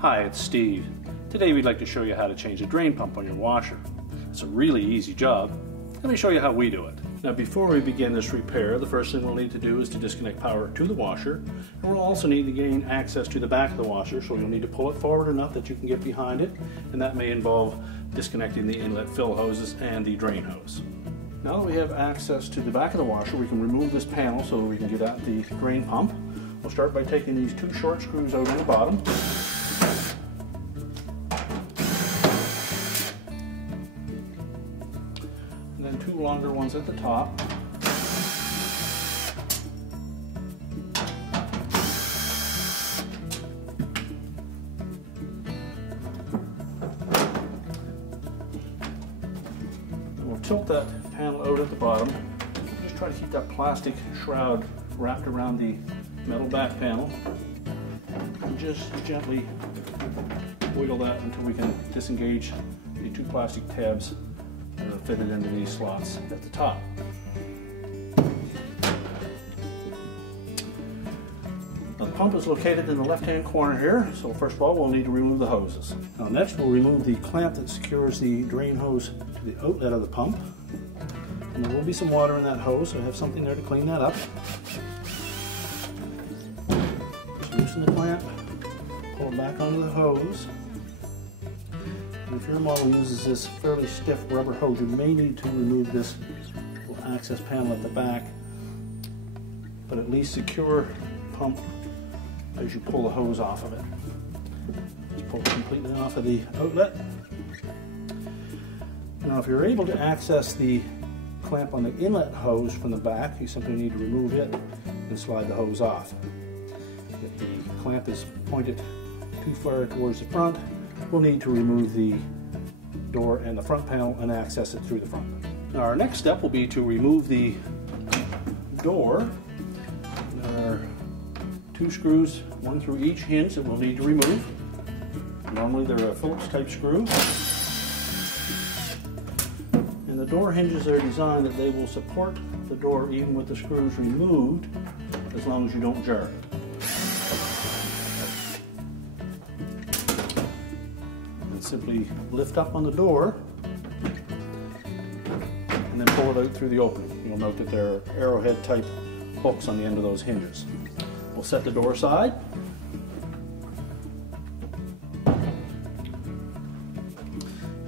Hi, it's Steve. Today we'd like to show you how to change the drain pump on your washer. It's a really easy job. Let me show you how we do it. Now before we begin this repair, the first thing we'll need to do is to disconnect power to the washer, and we'll also need to gain access to the back of the washer, so you'll need to pull it forward enough that you can get behind it, and that may involve disconnecting the inlet fill hoses and the drain hose. Now that we have access to the back of the washer, we can remove this panel so we can get at the drain pump. We'll start by taking these two short screws out on the bottom. And then two longer ones at the top. We'll tilt that panel out at the bottom. Just try to keep that plastic shroud wrapped around the metal back panel. And just gently wiggle that until we can disengage the two plastic tabs that are fitted into these slots at the top. Now, the pump is located in the left-hand corner here, so first of all we'll need to remove the hoses. Now next we'll remove the clamp that secures the drain hose to the outlet of the pump. And there will be some water in that hose, so I have something there to clean that up. Just loosen the clamp, pull it back onto the hose. And if your model uses this fairly stiff rubber hose, you may need to remove this little access panel at the back, but at least secure the pump as you pull the hose off of it. Just pull it completely off of the outlet. Now if you're able to access the clamp on the inlet hose from the back, you simply need to remove it and slide the hose off. If the clamp is pointed too far towards the front, we'll need to remove the door and the front panel and access it through the front. Now our next step will be to remove the door. There are two screws, one through each hinge, that we'll need to remove. Normally they're a Phillips type screw. And the door hinges are designed that they will support the door even with the screws removed, as long as you don't jar it. Simply lift up on the door and then pull it out through the opening. You'll note that there are arrowhead type hooks on the end of those hinges. We'll set the door aside.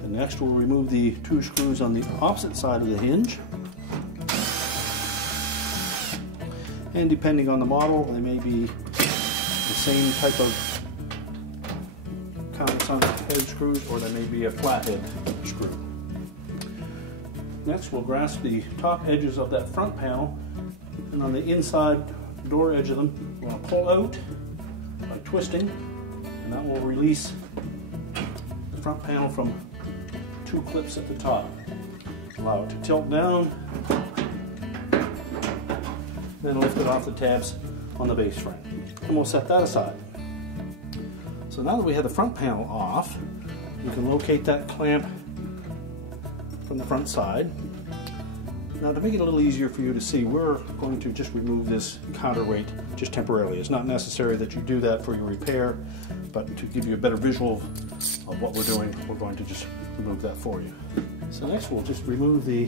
And next we'll remove the two screws on the opposite side of the hinge. And depending on the model, they may be the same type of countersunk head screws, or there may be a flathead screw. Next we'll grasp the top edges of that front panel, and on the inside door edge of them we'll pull out by twisting, and that will release the front panel from two clips at the top. Allow it to tilt down, then lift it off the tabs on the base frame. And we'll set that aside. So now that we have the front panel off, you can locate that clamp from the front side. Now to make it a little easier for you to see, we're going to just remove this counterweight just temporarily. It's not necessary that you do that for your repair, but to give you a better visual of what we're doing, we're going to just remove that for you. So next we'll just remove the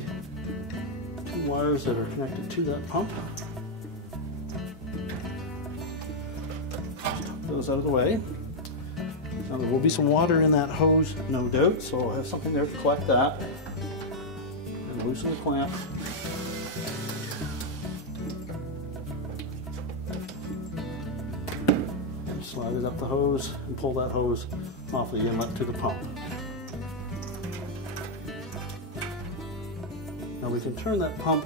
two wires that are connected to that pump. Just tuck those out of the way. Now there will be some water in that hose, no doubt, so I'll have something there to collect that. And loosen the clamp. And slide it up the hose and pull that hose off the inlet to the pump. Now we can turn that pump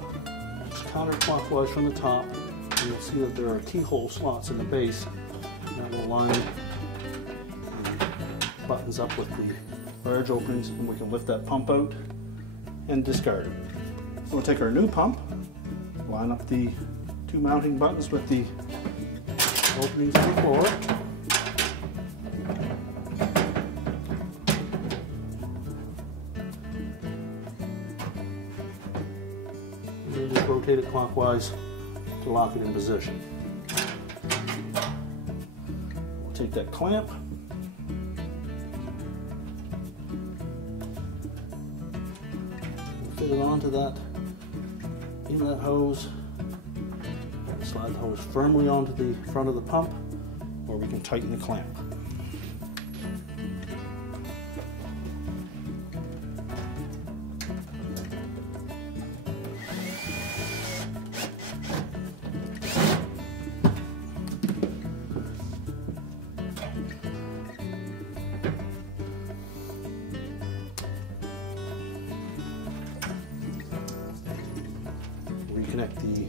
counterclockwise from the top, and you'll see that there are T-hole slots in the base that will line buttons up with the large openings, and we can lift that pump out and discard it. So we'll take our new pump, line up the two mounting buttons with the openings on the floor. And then just rotate it clockwise to lock it in position. We'll take that clamp, fit it onto that inlet hose. Slide the hose firmly onto the front of the pump, or we can tighten the clamp. Reconnect the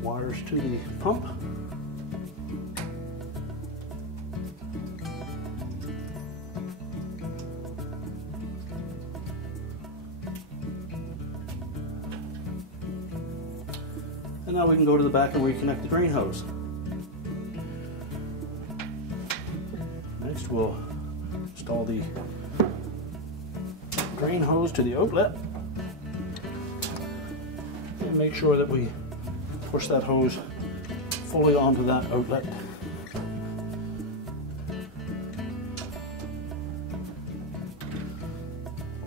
wires to the pump. And now we can go to the back and reconnect the drain hose. Next we'll install the drain hose to the outlet. And make sure that we push that hose fully onto that outlet.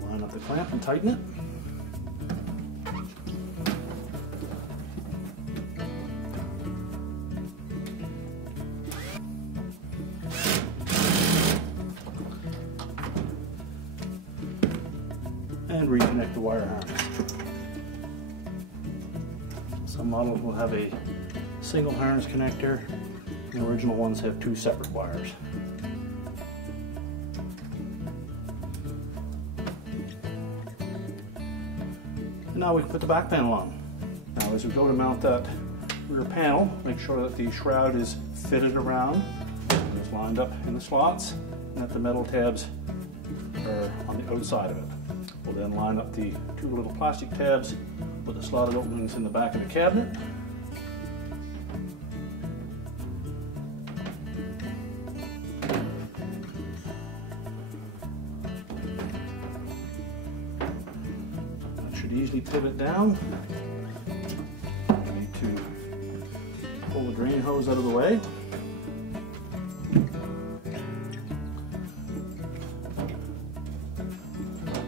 Line up the clamp and tighten it. And reconnect the wire harness. Some models will have a single harness connector. The original ones have two separate wires. And now we can put the back panel on. Now as we go to mount that rear panel, make sure that the shroud is fitted around, and it's lined up in the slots, and that the metal tabs are on the outside of it. We'll then line up the two little plastic tabs with the slotted openings in the back of the cabinet. That should easily pivot down. We need to pull the drain hose out of the way.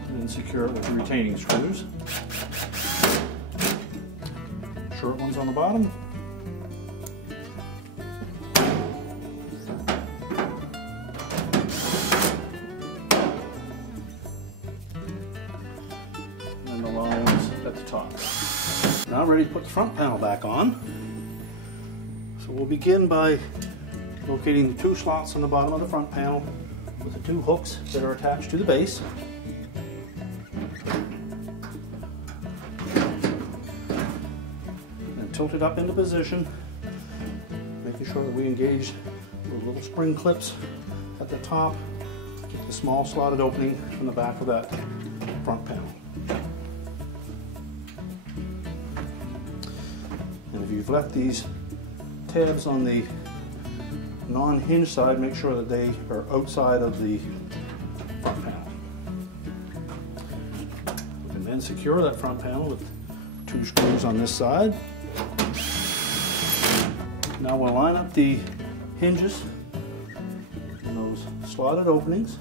And secure it with the retaining screws. Short ones on the bottom. And the long ones at the top. Now ready to put the front panel back on. So we'll begin by locating the two slots on the bottom of the front panel with the two hooks that are attached to the base. Tilt it up into position, making sure that we engage the little spring clips at the top, get the small slotted opening from the back of that front panel. And if you've left these tabs on the non-hinge side, make sure that they are outside of the front panel. We can then secure that front panel with two screws on this side. Now we'll line up the hinges in those slotted openings.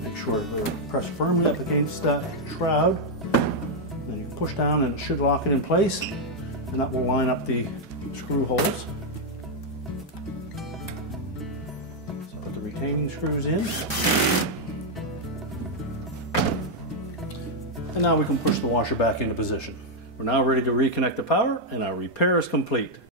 Make sure they're pressed firmly up against that shroud. Then you push down and it should lock it in place, and that will line up the screw holes. So put the retaining screws in. And now we can push the washer back into position. We're now ready to reconnect the power, and our repair is complete.